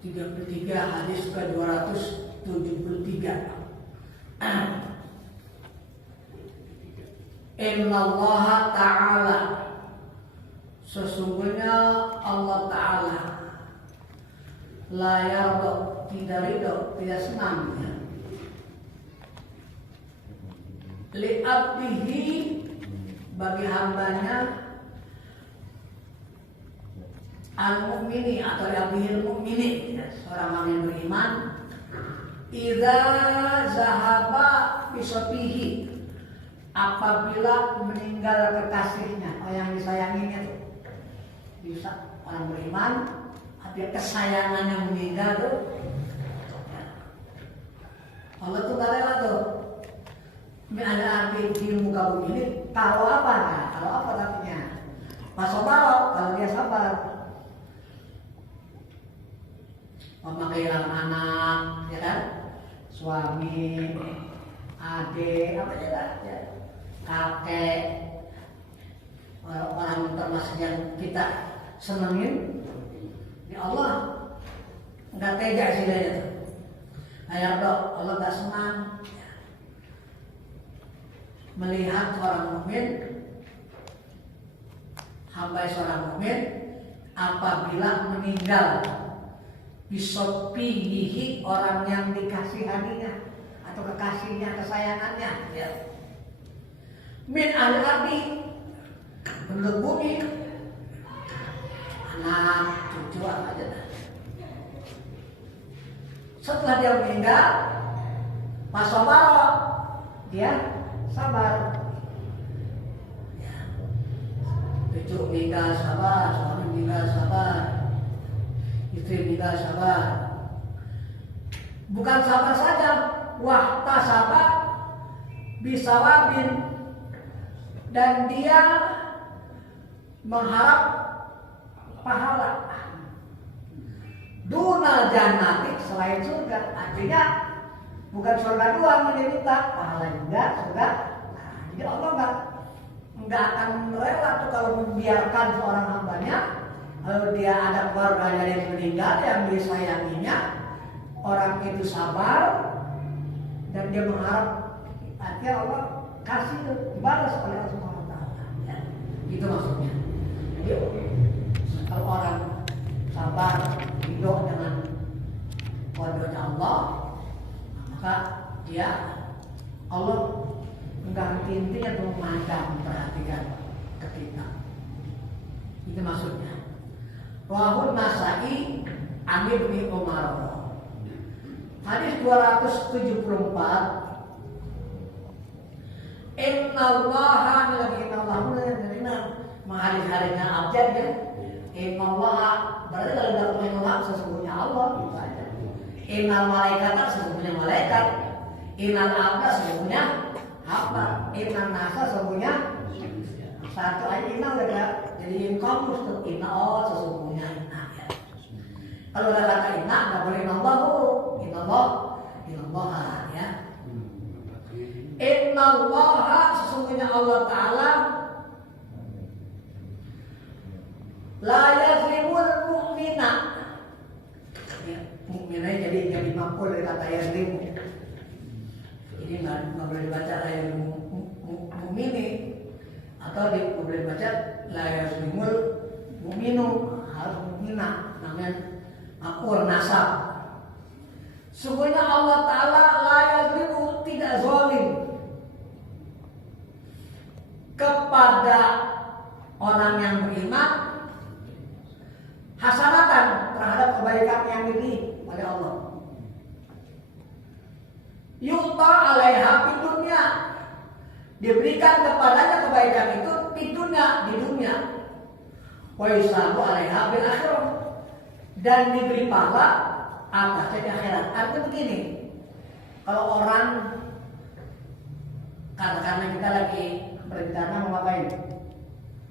33 hadis ke 273. Innallaha ta'ala, sesungguhnya Allah Ta'ala, la yarda, tidak ridho, tidak senang ya, li abdihi, bagi hambanya, al-mu'mini atau abdihil mu'mini ya, seorang yang beriman, idza zahaba bisafihi, apabila meninggal kekasihnya, yang disayanginya tuh. Bisa orang beriman, tapi kesayangannya meninggal tuh, Allah tuh gak rela tuh. Ini ada arti di muka bumi ini. Kalau apa? Nah, kalau apa artinya? Pasobalo, kalau dia sabar. Kehilangan anak, ya kan? Suami, adik, apa ya? Kakek, orang termasuk yang kita senengin, ya Allah nggak tega sih dia itu. Ayah dok, Allah nggak senang melihat seorang mukmin, hamba seorang mukmin apabila meninggal bisopihi, orang yang dikasihaninya atau kekasihnya, kesayangannya ya. Min al-abi, penduduk bumi, anak, cucu apa aja dah. Setelah dia meninggal, pasobaro, dia sabar. Ya. Cucu meninggal sabar, suami meninggal sabar, istri meninggal sabar. Bukan sabar saja, wahta sabar bisa wabin, dan dia mengharap pahala dunal jannati, selain surga. Artinya bukan surga doang yang diminta, pahala juga surga. Nah, jadi Allah nggak akan rela tuh kalau membiarkan seorang hambanya, kalau dia ada keluarganya yang meninggal yang disayanginya, orang itu sabar dan dia mengharap artinya Allah kasih itu dibalas oleh Allah Subhanahu wa Ta'ala ya. Itu maksudnya. Jadi kalau orang sabar hidup dengan wajahnya Allah, maka dia Allah mengganti intinya untuk memandang, memperhatikan ke kita. Itu maksudnya. Wahun Nasai Amir bin Umar, hadis 274. Innallaha lagi hari-harinya abjad ya. Innallaha berarti kalau dalam Allah sesungguhnya Allah gitu aja. Innal malaikata sesungguhnya malaikat. Innal abda sesungguhnya hamba. Innan nasa sesungguhnya satu aja inna udah jadi kamus tuh inna, oh sesungguhnya inna ya. Kalau ada kata inna nggak boleh inallah ya. Innallaha sesungguhnya Allah Ta'ala la yazlimul mu'mina ya, mu'minanya jadi maf'ul dari kata yazlimu. Ini nggak boleh dibaca la yazlimul mu'mini, atau boleh dibaca la yazlimul mu'minu, harus mu'mina, namanya maf'ul nasab. Sesungguhnya Allah Ta'ala la yazlimu, tidak zalim kepada orang yang beriman hasanatan, terhadap kebaikan yang diberi oleh Allah. Yu'ta alaiha fid dunya, diberikan kepadanya kebaikan itu di dunia. Wa yusabu alaiha bil akhirah, dan diberi pahala atasnya di akhirat. Artinya begini, kalau orang karena kita lagi berencana mau ngapain?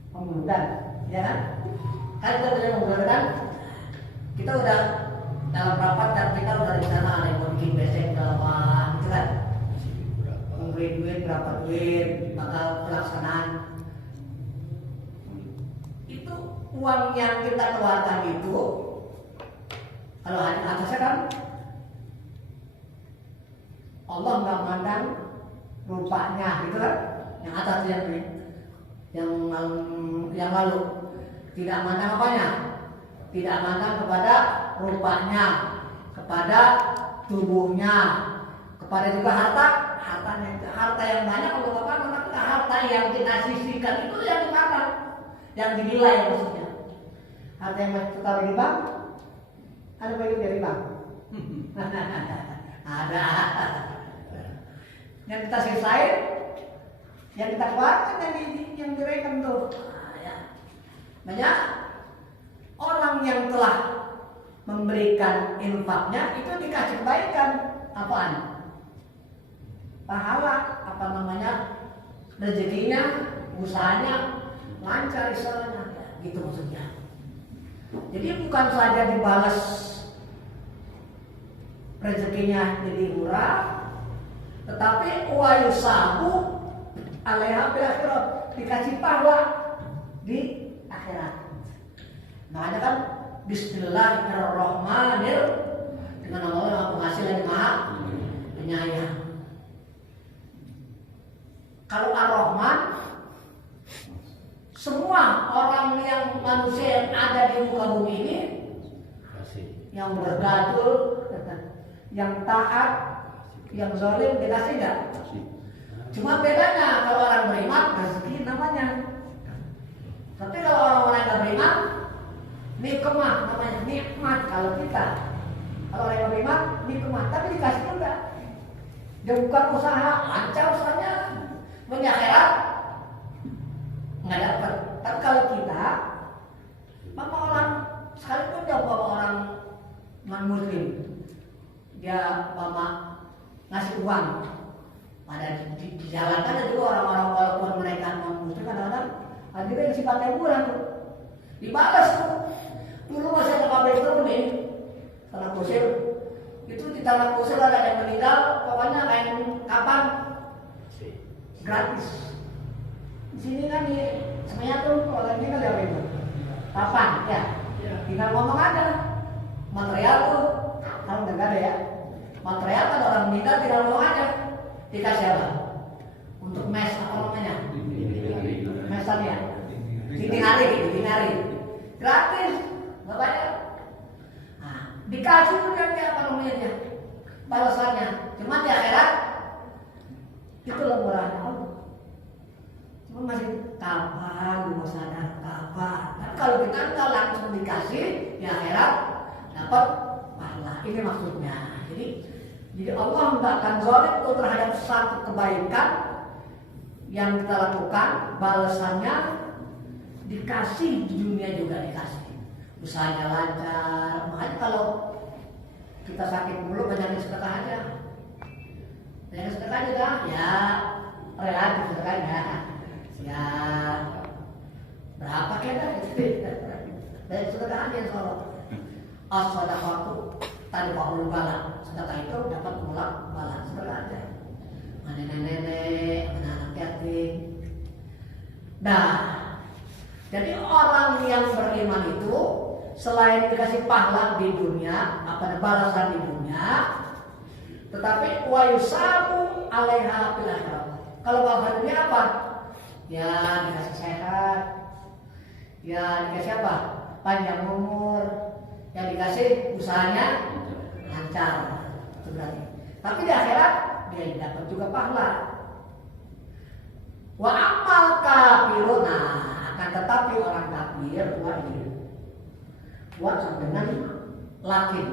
Pembunuhan, ya kan? Kan kita punya pembunuhan, kita udah dalam rapat dan kita udah rencana ada yang mau bikin besek berapa, gitu kan? Memberi duit berapa duit, bakal pelaksanaan. Itu uang yang kita keluarkan itu, Kalau hadis atasnya kan Allah nggak mandang rupanya gitu kan, yang atas yang lalu tidak mandang apanya, tidak mandang kepada rupanya, kepada tubuhnya, kepada juga harta yang banyak untuk apa? Tapi harta yang kita sisihkan itu yang dimandang, yang dinilai maksudnya. Harta yang masih taruh di bank, ada baik dari bank. Ada. Yang kita sisain, yang kita keluarkan yang direkam tuh. Banyak orang yang telah memberikan infaknya itu dikasih kebaikan apaan? Pahala, apa namanya, rezekinya, usahanya lancar istilahnya, gitu maksudnya. Jadi bukan saja dibalas rezekinya jadi murah, tetapi wayusabu alaiha bil akhirat, dikasih pahala di akhirat. Makanya kan Bismillahirrahmanirrahim, dengan Allah yang pengasih lagi maha penyayang. Kalau Ar-Rahman, semua orang yang manusia yang ada di muka bumi ini, yang bergaul, yang taat, yang zalim, dikasih nggak? Cuma bedanya kalau orang beriman rezeki namanya. Tapi kalau orang-orang yang beriman, nikmah namanya, nikmat kalau kita. Kalau orang yang beriman, nikmat, tapi dikasih juga. Dia bukan usaha, lancar usahanya. Menyakhirat nggak dapat. Tapi kalau kita, maka orang sekalipun dia orang non muslim, dia mama ngasih uang, pada di jalan kan ada juga orang-orang walaupun mereka non muslim kadang-kadang ada yang sifatnya murah tuh, dibalas tuh. Dulu masih ada pabrik itu nih, tanah kusir, itu di tanah kusir ada yang meninggal, pokoknya kayak kapan gratis. Di sini kan semuanya tuh orang ini kan apa itu? Kapan ya? Tinggal ngomong aja. Material tuh kalau nggak ada ya. Material kan orang meninggal tinggal ngomong aja. Dikasih apa? Untuk mes apa namanya? Mesan ya. Dinding hari. Gratis, nggak bayar. Nah, dikasih tuh kan apa namanya? Balasannya. Cuma di akhirat itu loh murahnya. Cuma masih kapan mau sadar kapan. Tapi kalau kita nggak langsung dikasih di akhirat dapat pahala. Ini maksudnya. Jadi Allah nggak akan zalim tuh terhadap satu kebaikan yang kita lakukan, balasannya dikasih di dunia juga dikasih. Usahanya lancar. Makanya kalau kita sakit mulu banyakin sedekah aja. Banyakin sedekah aja ya relatif sedekahnya. Ya berapa kena itu dari sedekah aja kalau as-sadaqatu tanfa'ul bala. Sedekah itu dapat menolak bala. Sedekah aja. Mana nenek, mana anak yatim. Nah, jadi orang yang beriman itu selain dikasih pahala di dunia, apa balasan di dunia, tetapi wa yusabu 'alaiha fil akhirat. Kalau balasan dunia apa? Ya dikasih sehat, ya dikasih apa? Panjang umur, yang dikasih usahanya lancar, itu berarti. Tapi di akhirat dia dapat juga pahala. Wa amal kafiruna, akan tetapi orang kafir buat dengan lakin.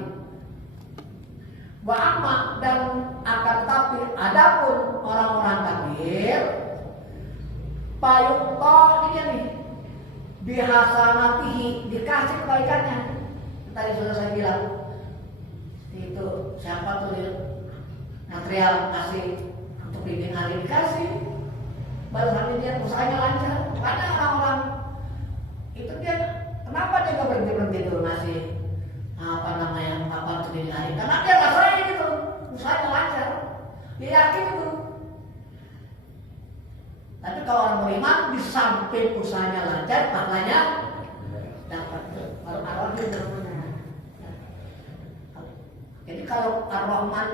Wa amal dan akan tetapi adapun orang-orang kafir payukto ini nih bihasanatihi, dikasih kebaikannya. Tadi sudah saya bilang itu siapa tuh material kasih untuk bimbing hari dikasih, balasannya dia usahanya lancar. Karena orang-orang itu dia kenapa dia nggak berhenti dulu ngasih apa namanya untuk bimbing hari? Karena dia nggak sayang gitu, usahanya lancar, dia yakin itu. Tapi kalau orang beriman di samping usahanya lancar, pahalanya dapat. Kalau orang itu kalau Ar-Rahman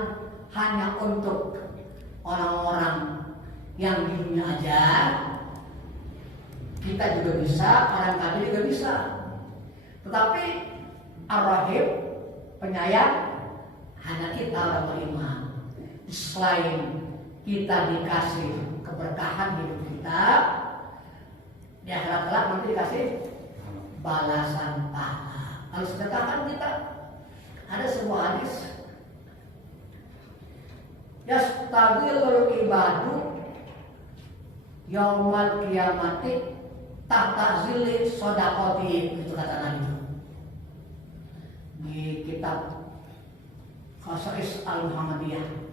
hanya untuk orang-orang yang di dunia aja, kita juga bisa, orang kafir juga bisa. Tetapi Ar-Rahim, penyayang, hanya kita orang beriman. Selain kita dikasih keberkahan hidup kita, di akhirat kelak nanti dikasih balasan pahala. Kalau sedekahkan kita, ada sebuah hadis, yastagilul ibadu yaumal qiyamati tahta zilli shadaqati, itu kata Nabi di kitab Khasa'is Al-Muhammadiyah.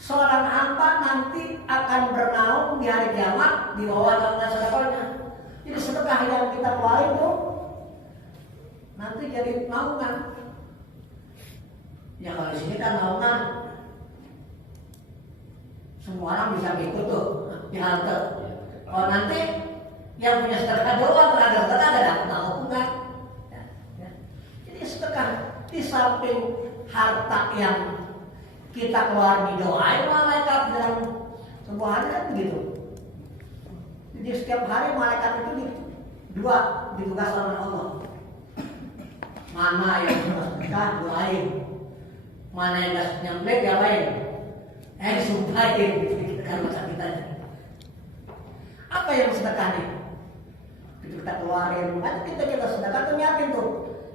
Seorang hamba nanti akan bernaung di hari kiamat di bawah naungan sedekahnya. Jadi sedekah yang kita keluarin tuh nanti jadi naungan. Ya kalau di sini kan naungan, semua orang bisa ikut tuh di halte. Kalau nanti yang punya sedekah doang, ada sedekah ada naungan enggak. Jadi sedekah di samping harta yang kita keluar didoain malaikat dalam sebuah hari kan begitu. Jadi setiap hari malaikat itu dua ditugas oleh Allah. Mana yang sudah sedekah doain, mana yang nggak nyampe diapain? Disumpahin gitu kan masa kita. Apa yang sedekah nih? Kita keluarin, nanti kita sedekah tuh niatin tuh.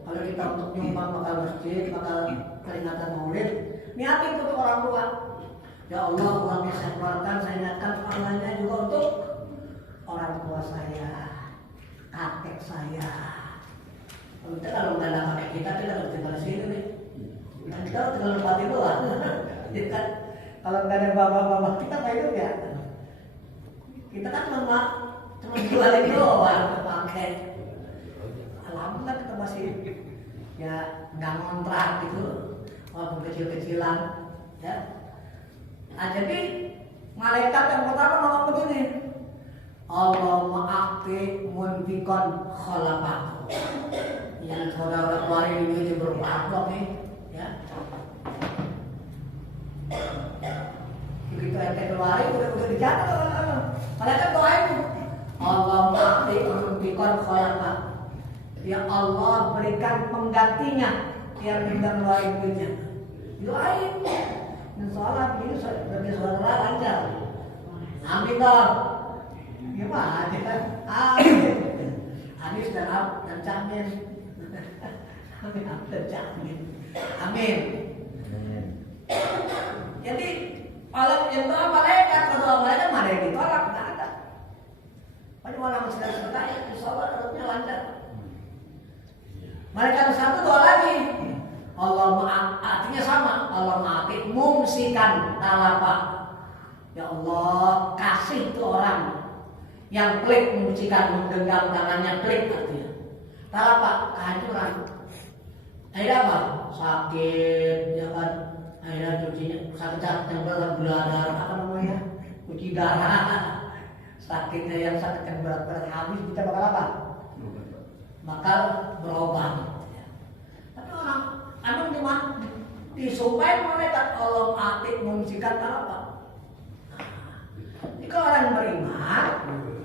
Kalau kita untuk nyumbang bakal masjid, bakal peringatan maulid, niatin untuk orang tua. Ya Allah, uangnya saya keluarkan, saya niatkan pahalanya juga untuk orang tua saya, kakek saya. Kalau nggak ada kakek kita harus tinggal sini nih. Dan kita harus tinggal tempat itu lah. Kalau nggak ada bapak-bapak kita nggak hidup ya. Kita kan cuma jualin doang pakai. Alhamdulillah kita masih ya nggak ngontrak gitu, walaupun kecil-kecilan, ya. Nah, jadi malaikat yang pertama ngomong begini, Allahumma a'ti munfikon khalaqah. Yang saudara keluarin ini berbahagia nih, ya. Begitu ente keluarin udah dicatat, malaikat doain, Allahumma a'ti munfikon khalaqah. Ya Allah, berikan penggantinya yang tidak ngeluarin duitnya. Doain. Insya ini sebagai saudara lancar. Amin dong. Gimana aja kan? Amin. Anis dan Camin. Amin dan Camin. Amin. Jadi kalau yang doa malaikat, kalau malaikat mana yang ditolak, nggak ada. Pada orang sedang ya, insya Allah harusnya lancar. Malaikat satu doa lagi, Allah artinya sama, Allah mati mumsikan talapa. Ya Allah, kasih tuh orang yang pelik mumsikan, menggenggam tangannya pelik artinya. Talapa, kehancuran. Akhirnya apa? Sakit, ya kan? Akhirnya cucinya sakit yang berat, gula darah, apa namanya? Cuci darah. Sakitnya yang sakit yang berat-berat habis kita bakal apa? Bakal berobat. Tapi orang anu gimana? Disumpahin malaikat Allah atik mengisikan apa? Jika orang beriman,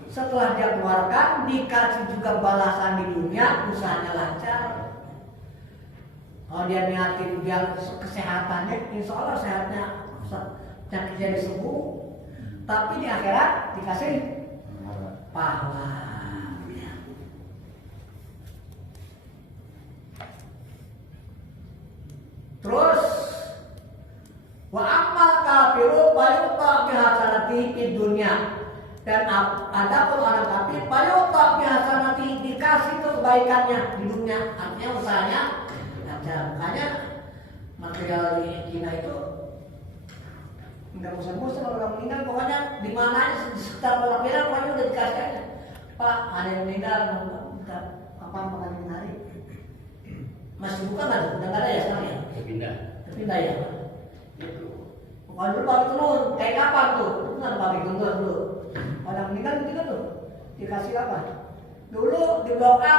setelah dia keluarkan dikasih juga balasan di dunia, usahanya lancar. Kalau dia niatin dia kesehatannya, insya Allah sehatnya, penyakitnya disembuh. Tapi di akhirat dikasih pahala. Terus wa amal kafiru fayuta bihasanati di dunia, dan adapun orang kafir fayuta bihasanati dikasih tuh kebaikannya di dunia, artinya usahanya lancar. Makanya material di Cina itu nggak bosan-bosan kalau orang meninggal, pokoknya di mana aja di sekitar pelapiran pokoknya udah dikasih aja. Pak ada yang meninggal, apa makan hari masih buka nggak? Udah nggak ada ya sekarang ya? Terpindah ya. Gitu. Pokoknya dulu pabrik turun, kayak kapan tuh? Itu nggak ada pabrik turun dulu. Pada meninggal begitu tuh, dikasih apa? Dulu di Blok A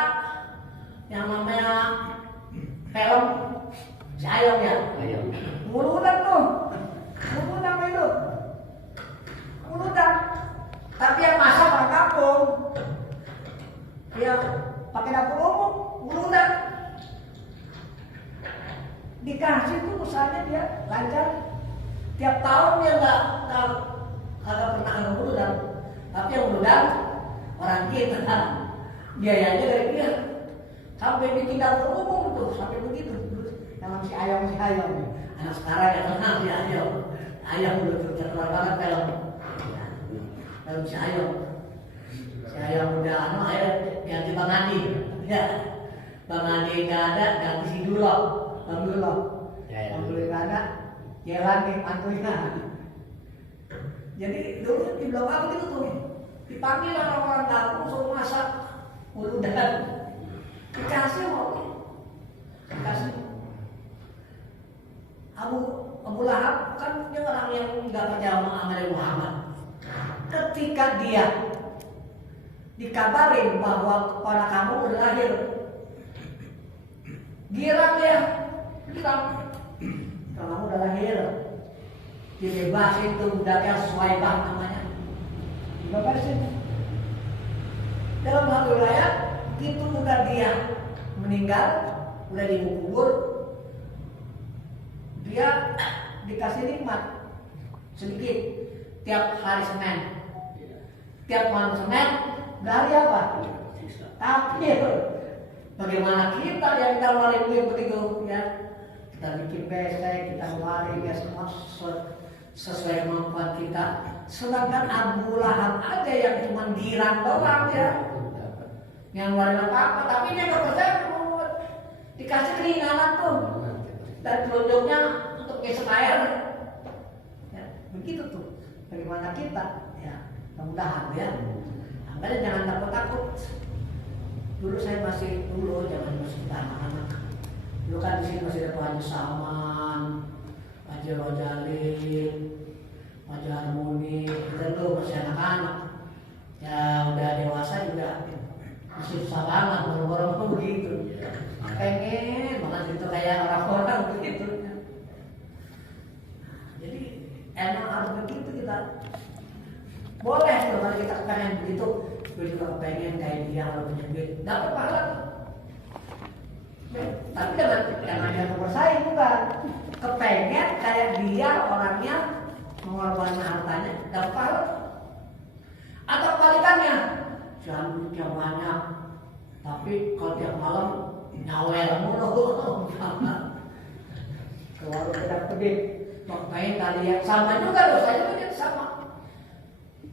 yang namanya film Dikasih tuh usahanya dia lancar. Tiap tahun dia kagak pernah ngeludan. Tapi yang ngeludan orang kita. Biayanya dari dia. Sampai bikin dapur umum tuh, sampai begitu. Dalam si ayam. Anak sekarang yang kenal si ayam. Ayam udah terkenal banget film. Dalam si ayam. Si ayam udah ganti Bang Adi. Ya. Bang Adi nggak ada, ganti si Dulok. Bang Dulok. Bang Dulok nggak ada, jalan nih pantunya. Jadi dulu di blok aku itu tuh dipanggil orang-orang kampung suruh masak uludan. Dikasih dikasih. Abu Lahab kan dia orang yang nggak percaya sama Nabi Muhammad. Ketika dia dikabarin bahwa kepada kamu udah lahir, girang dia, kamu udah lahir, dibebasin tuh budaknya Suwaibah namanya, dibebasin. Dalam satu wilayah, itu udah dia meninggal, udah dikubur, dia dikasih nikmat sedikit tiap hari Senin, tiap malam Senin. Dari apa? Takbir. Bagaimana kita yang kita ngeluarin duit begitu ya? Kita bikin PC, kita ngeluarin ya semua sesuai kemampuan kita. Sedangkan Abu Lahab aja yang cuma girang doang ya, yang ngeluarin apa-apa, tapi dia nggak percaya dikasih keringanan tuh dan telunjuknya untuk gesek air. Ya, begitu tuh. Bagaimana kita? Ya, mudah-mudahan ya. Makanya jangan takut-takut. Dulu saya masih jangan masih anak-anak. Dulu kan di sini masih ada Pak Haji Saman, Haji Rojalin, Haji Harmoni. Kita tuh masih anak-anak. Ya udah dewasa juga masih susah banget orang-orang begitu. Pengen banget gitu kayak orang-orang begitu. Jadi emang harus begitu kita. Boleh kalau kita pengen begitu. Gue juga pengen kayak dia kalau punya duit dapat pahala. Tapi jangan dia bersaing, bukan. Kepengen kayak dia orangnya mengorbankan hartanya dapat pahala. Atau kebalikannya, jangan duitnya banyak, tapi kalau tiap malam nyawel mulu. Keluar tidak pedih, pengen kalian sama juga dosanya juga sama.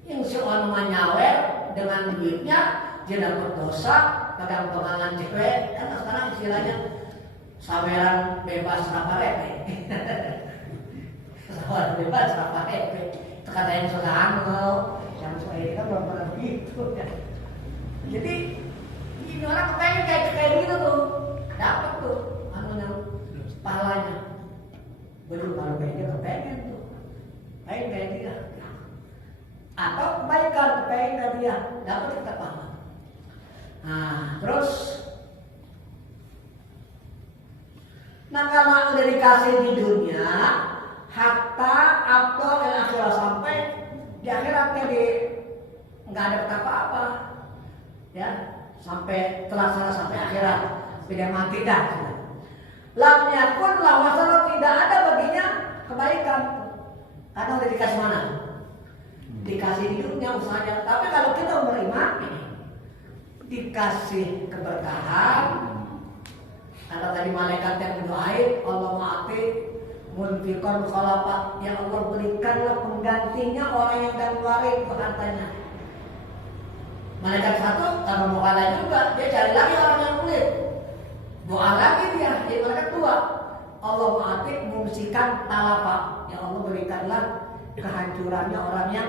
Yang seorang nyawel dengan duitnya dia dapat dosa, pegang-pegangan cewek, kan sekarang istilahnya saweran bebas raparepe. Saweran bebas raparepe. Itu kata yang suka angel, yang suka ini kan belum pernah begitu. Jadi ini orang pengen kayak begitu tuh, dapat tuh anunya pahalanya. Belum kalau kayaknya kepengen tuh, pengen kayak dia. Atau kebaikan kepengen dia dapat kita pahala. Nah terus, kalau udah dikasih di dunia, hatta apa dan akhirat sampai di akhiratnya nggak ada apa-apa, ya sampai terlaksana sampai akhirat, tidak mati dah. Lam yakun la masalah, tidak ada baginya kebaikan karena udah dikasih mana? Dikasih hidupnya usahanya. Tapi kalau kita menerima dikasih keberkahan, atau tadi malaikat yang berdoain Allah ma'ati munfikon khalapat, ya Allah berikanlah penggantinya orang yang dan keluarin hartanya. Malaikat satu tanpa mau kalah juga, dia cari lagi orang yang kulit, doa lagi dia, jadi malaikat dua. Allah ma'ati mumsikan talapak, ya Allah berikanlah kehancurannya orang yang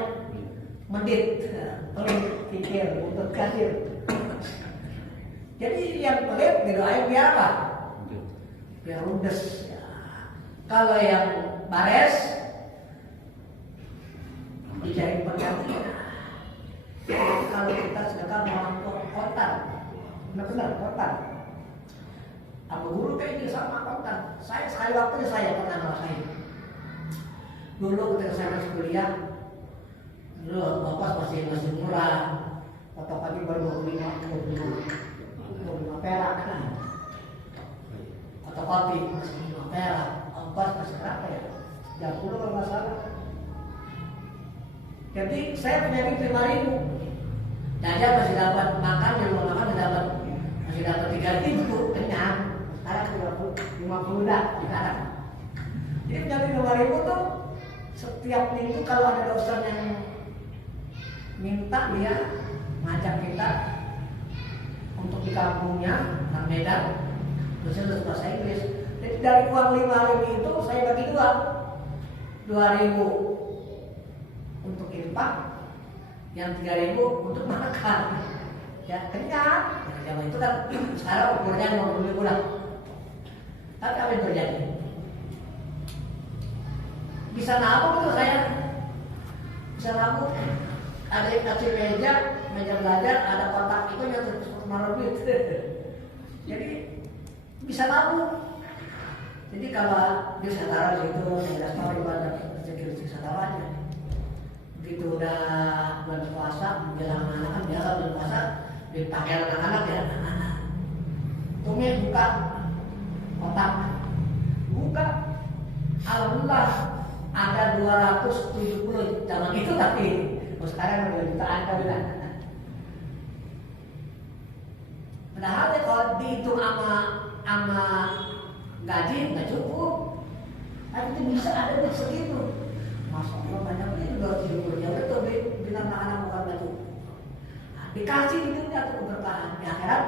medit, pelit, pikir, untuk kasir. Jadi yang pelit didoain biar apa? Biar ludes. Ya. Kalau yang bares dicari penggantinya. Kalau kita sedekah mau kontan, benar-benar kontan. Apa guru kayaknya sama kontan. Saya sekali waktu saya pernah ngerasain. Dulu ketika saya masih kuliah, dulu bapak masih murah, fotokopi baru 25 perak, fotokopi masih perak, ongkos masih berapa ya? 30 kalau nggak salah. Jadi saya punya duit 5.000. Jajan masih dapat makan, yang mau makan masih dapat 3.000, kenyang. Sekarang 50 dah sekarang. Jadi punya duit 5.000 tuh setiap minggu kalau ada dosen yang minta dia ngajak kita untuk di kampungnya, Kang Medan, dosen bahasa Inggris. Jadi dari uang 5.000 itu saya bagi dua, 2.000 untuk infak, yang 3.000 untuk makan. Ya kenyang. Ya, zaman itu kan sekarang ukurnya 50.000 lah. Tapi apa yang terjadi? Bisa nabung tuh saya, bisa nabung. Ada yang kasih meja belajar, ada kotak itu yang terus naruh duit. Jadi bisa nabung. Jadi kalau bisa taruh di situ, saya taruh ibadah rezeki bisa taruh aja. Begitu udah bulan puasa, menjelang anak kan biasa bulan puasa dipakai anak-anak ya anak-anak. Tunggu buka kotak, buka, alhamdulillah ada 270 zaman itu tapi sekarang udah jutaan kali lah. Padahal ya kalau dihitung sama gaji nggak cukup, tapi itu bisa ada duit segitu. Masya Allah banyak ini 270 ya betul bilang anak-anak bukan batu. Nah, dikasih itu tuh keberkahan di akhirat,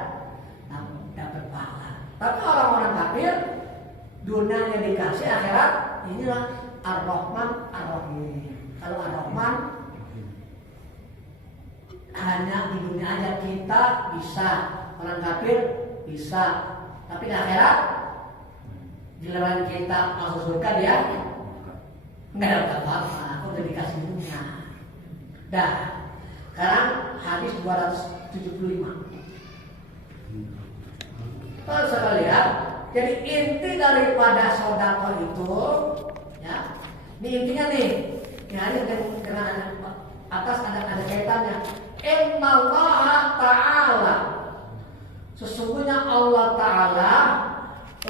dapat pahala. Tapi orang-orang kafir dunianya dikasih, akhirat inilah Ar-Rahman Ar-Rahim. Kalau Ar-Rahman hanya di dunia aja kita bisa, orang kafir bisa, tapi di akhirat giliran kita masuk surga dia nggak dapat apa-apa. Aku udah dikasih dunia. Dah, sekarang hadis 275. Kalau saya lihat, jadi inti daripada sedekah itu, ya, ini intinya nih, ini dengan atas ada kaitannya. Innallaha ta'ala, sesungguhnya Allah Ta'ala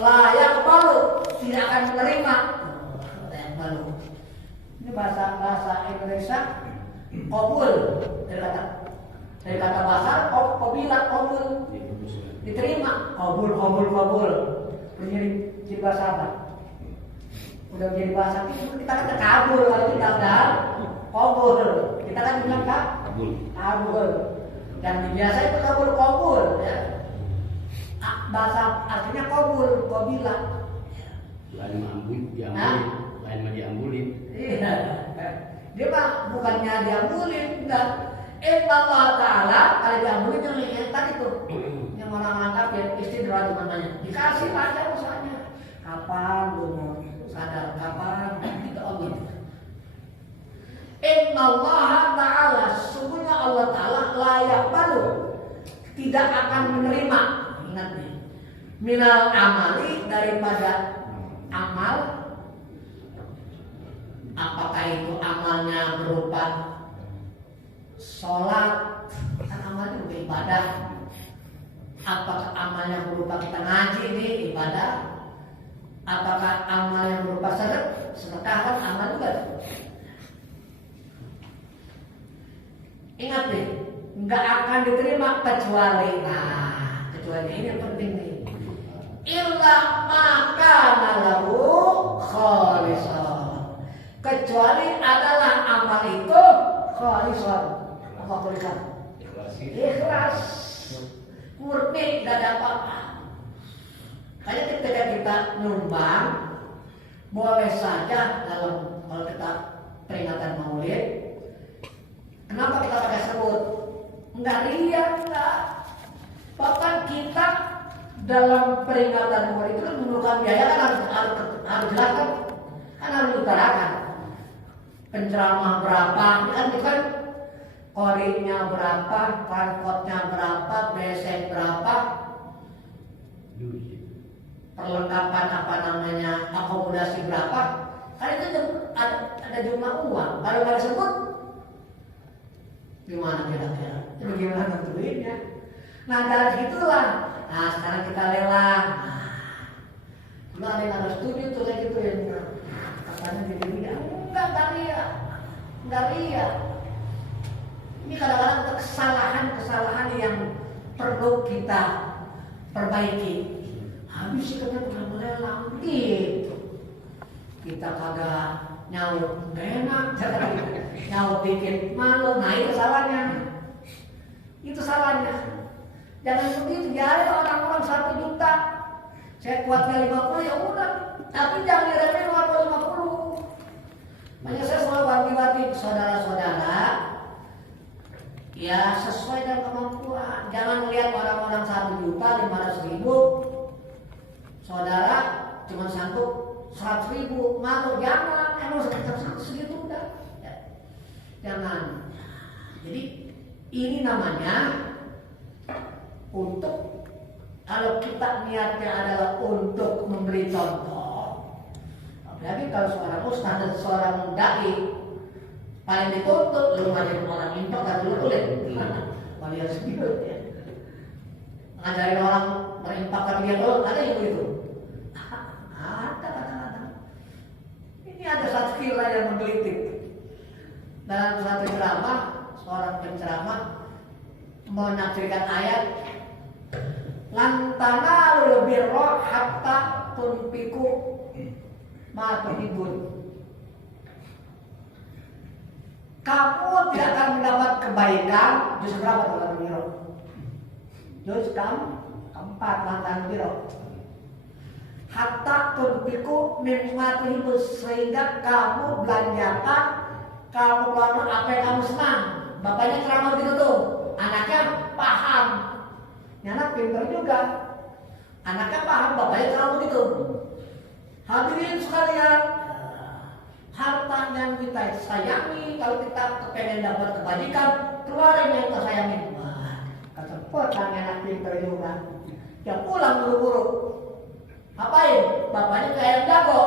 layak balu, tidak akan menerima. Layak balu. Ini bahasa Indonesia qabul, dari kata bahasa qabilah qabul, diterima. Qabul. Jadi bahasa apa? Udah jadi bahasa kita kata kabul, kalau kita udah qabul, kita kan bilang kabul. Dan biasa itu qabul ya. Bahasa artinya qabul, qabilah. Lain mah diambulin. Iya. Dia mah bukannya diambulin, enggak. Allah Ta'ala kalau diambulin yang tadi tuh, yang orang-orang kafir istidraj namanya. Dikasih aja usahanya. Kapan lu mau sadar, kapan kita Allah. Allah Ta'ala, sesungguhnya Allah Ta'ala layak balu, tidak akan menerima. Ingat nih, minal amali, daripada amal, apakah itu amalnya berupa sholat, kan amalnya berupa ibadah. Apakah amalnya berupa kita ngaji nih, ibadah. Apakah amalnya berupa sedekah, kan amal juga. Ingat nih, nggak akan diterima kecuali ini yang penting nih. Illa maka lahu khalisan, kecuali adalah amal itu khalisan. Apa khalisan? Ikhlas, murni, gak ada apa-apa. Kayak ketika kita nyumbang, boleh saja dalam kalau kita peringatan Maulid, kenapa kita pakai sebut? Enggak riak, enggak. Bahkan kita dalam peringatan Maulid itu kan memerlukan biaya, kan harus jelaskan, kan harus diutarakan. Penceramah berapa, kan itu kan korinya berapa, transportnya berapa, BSN berapa, perlengkapan akomodasi berapa, kan itu ada jumlah uang. Kalau nggak disebut, gimana kira-kira? Jadi gimana tentuinnya? Nah dari situlah, sekarang kita lelang. Dulu ada yang harus setuju nggak lihat. Ini kadang-kadang kesalahan yang perlu kita perbaiki. Habis sih katanya pernah melelang gitu. Kita kagak nyaut enak, nyaut dikit malu. Nah itu salahnya. Itu salahnya. Jangan begitu. Jadi orang-orang 1 juta, saya kuatnya 50 ya udah. Tapi jangan diremehin 50. Makanya saya selalu wanti-wanti saudara-saudara, ya sesuai dengan kemampuan. Jangan melihat orang-orang 1.500.000, saudara cuma sanggup 100.000, malu. Jangan, emang segitu udah. Ya. Jangan. Jadi ini namanya untuk, kalau kita niatnya adalah untuk memberi contoh. Tapi kalau seorang ustaz dan seorang dai paling dituntut lu ngajarin orang infak kan dulu kulit. Paling harus gitu ya. Ngajarin orang berinfak tapi dia dulu ada yang begitu. Ada kadang-kadang. Ini ada satu kira yang menggelitik. Dalam satu ceramah, seorang penceramah menafsirkan ayat lan tanalul birra hatta tunfiqu ma tuhibbun. Kamu tidak akan mendapat kebaikan. Juz berapa tuh lan biro? Juz keempat lan biro. Hatta tunfiqu mimma tuhibbun, sehingga kamu belanjakan, kamu keluarkan apa yang kamu senang. Bapaknya ceramah gitu tuh, anaknya paham. Ini anak pintar juga. Anaknya paham, bapaknya ceramah gitu. Hadirin sekalian, harta yang kita sayangi, kalau kita pengen dapat kebajikan, keluarin yang kita sayangi. Wah, kata potang anak pintar juga. Ya pulang buru-buru. Apain? Bapaknya ke ayam jago.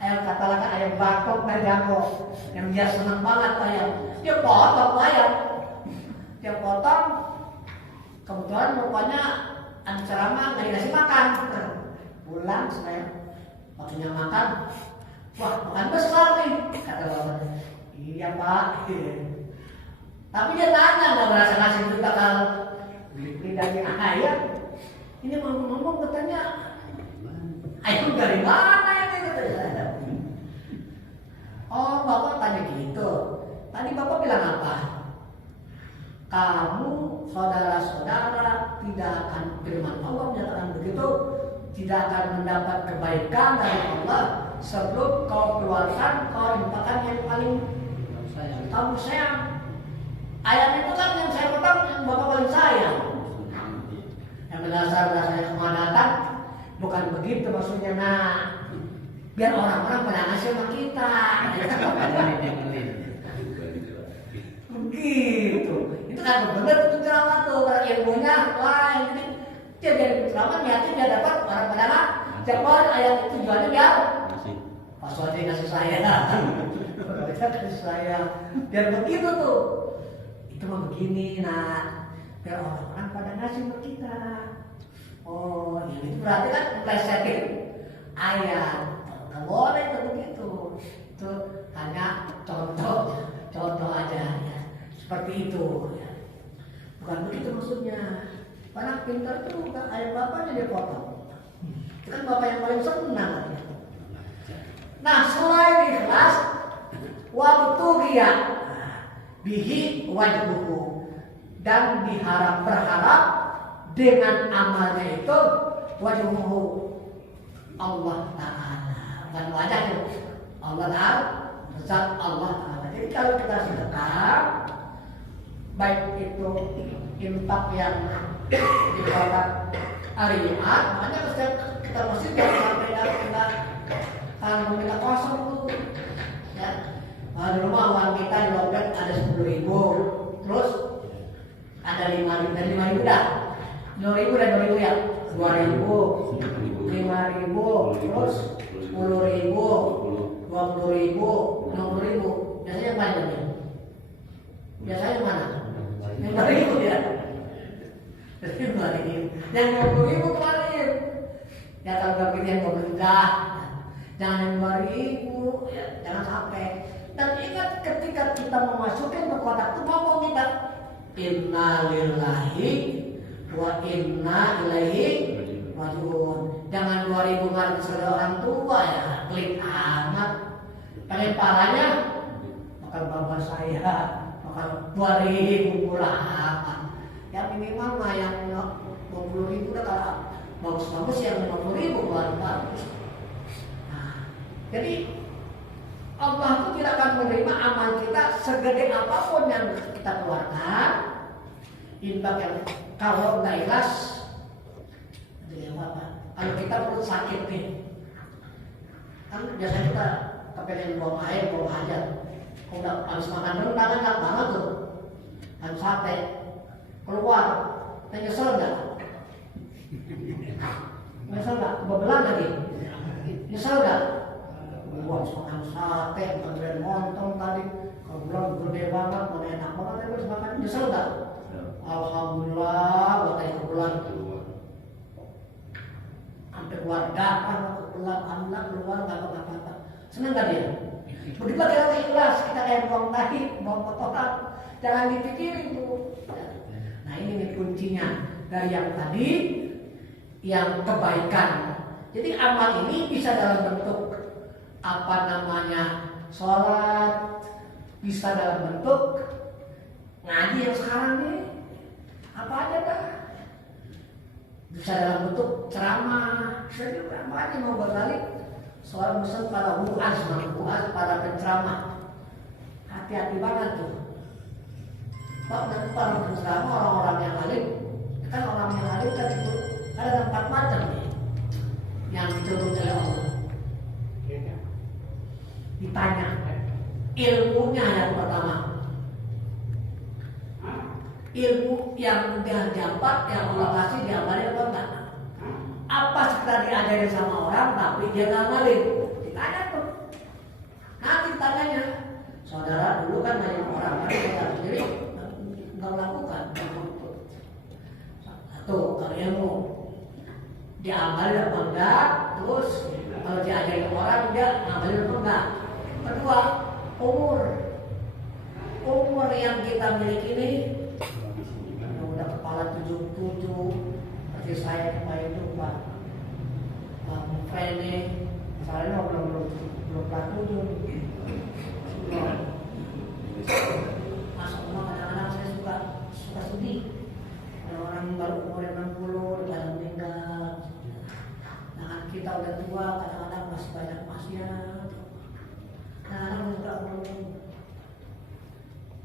Ayam katakan ayam bakok dan jago. Yang dia senang banget ayam. Dia potong ayam. Dia potong. Kebetulan rupanya anak ceramah nggak dikasih makan. Pulang saya. Waktunya makan, wah makan besar nih, kata bapaknya. Iya pak. Tapi dia tanya, nggak berasa ngasih itu bakal beli daging ayam. Ini ngomong katanya, ayam dari mana ini katanya. Oh bapak tanya gitu. Tadi bapak bilang apa? Kamu saudara-saudara tidak akan, firman Allah menyatakan begitu, tidak akan mendapat kebaikan dari Allah sebelum kau keluarkan, kau infakkan yang paling kamu sayang. Ayam itu kan yang saya potong, yang bapak paling sayang. Yang berdasar saya semua datang, bukan begitu maksudnya. Nah, biar orang-orang pada ngasih sama kita. Begitu. Itu kan benar itu ceramah tuh, kalau ilmunya lain. Dia jadi penceramah niatnya dia dapat orang pedana. Jangan ayat itu tujuannya biar Pak Soji kasih saya, kasih saya. Biar begitu tuh. Itu mah begini, nah biar orang-orang pada ngasih ke kita. Oh, ini berarti kan plesetin ayat. Nggak boleh itu begitu. Itu hanya contoh aja ya. Seperti itu. Ya. Bukan begitu maksudnya. Anak pintar itu bukan ayam bapaknya dia potong. Itu kan bapak yang paling senang. Nah selain ikhlas, wabtughiya bihi wajhuhu, dan berharap dengan amalnya itu wajhuhu Allah Ta'ala, dan wajahnya Allah Ta'ala, zat Allah Ta'ala. Jadi kalau kita sedekah, baik itu infak yang di kota hari Jumat, makanya kita mesti jangan sampai kita kosong tuh. Ya, di rumah uang kita di dompet ada 10.000, terus ada 5.000 dan 5.000 dah, 2.000 dan 2.000 ya, 2.000, 5.000, terus 10.000, 20.000, 60.000. Biasanya yang mana nih? Biasanya yang mana? Yang 5.000 ya. Jadi 2.000. Yang 20.000 kemarin. Ya kalau gak pilih yang 20 juta, jangan yang 2.000, ya, jangan sampai. Dan ingat ketika kita memasukin ke kotak itu ngomong kita inna lillahi wa inna ilaihi rajiun. Jangan 2000 kali saudara orang tua ya, klik amat. Paling parahnya bakal bapak saya, bakal 2000 kurang. Ya minimal mah yang 20.000 udah kalau bagus-bagus yang 50.000 bagus. Nah, jadi Allah itu tidak akan menerima amal kita segede apapun yang kita keluarkan. Infak yang kalau nggak ikhlas, jadi apa? Kalau kita perut sakit nih, kan biasanya kita kepengen buang air, buang hajat. Kalau udah habis makan rendang kan enak banget tuh, kan sate keluar, nyesel nggak? Nyesel nggak? Bebelan lagi? Nyesel nggak? Buat makan sate, makan montong tadi, kalau bilang gede banget, mana enak banget, terus makan nyesel nggak? Alhamdulillah, bakal kebelan sampai keluar darah, alhamdulillah keluar nggak apa-apa. Senang nggak dia? Begitu kita ikhlas, kita kayak buang tahi, buang kotoran, jangan dipikirin tuh. Nah ini nih kuncinya dari yang tadi, yang kebaikan. Jadi amal ini bisa dalam bentuk apa namanya sholat, bisa dalam bentuk ngaji yang sekarang nih, apa aja dah. Bisa dalam bentuk ceramah, bisa juga apa aja mau berbalik. Soal pesan para buas para penceramah, hati-hati banget tuh. Kalau nanti para penceramah orang-orang yang alim, kan orang yang alim kan itu ada 4 macam nih yang disebut oleh Allah. Ditanya ilmunya yang pertama, ilmu yang udah dapat yang Allah kasih diamalin apa enggak? Apa sekedar diajarin sama orang tapi dia nggak amalin? Ditanya tuh. Nanti tanyanya, saudara dulu kan banyak orang kan kita sendiri nggak melakukan. Satu, kalau ilmu diamalin apa enggak? Terus kalau diajarin orang dia ngamalin apa enggak? Kedua, umur yang kita miliki ini udah kepala 77, seperti saya kemarin itu Pak Frene, misalnya belum 47. Masuk rumah kadang-kadang saya suka sedih. Ada orang baru umur 60 udah meninggal. Nah kita udah tua kadang-kadang masih banyak maksiat. Kadang-kadang juga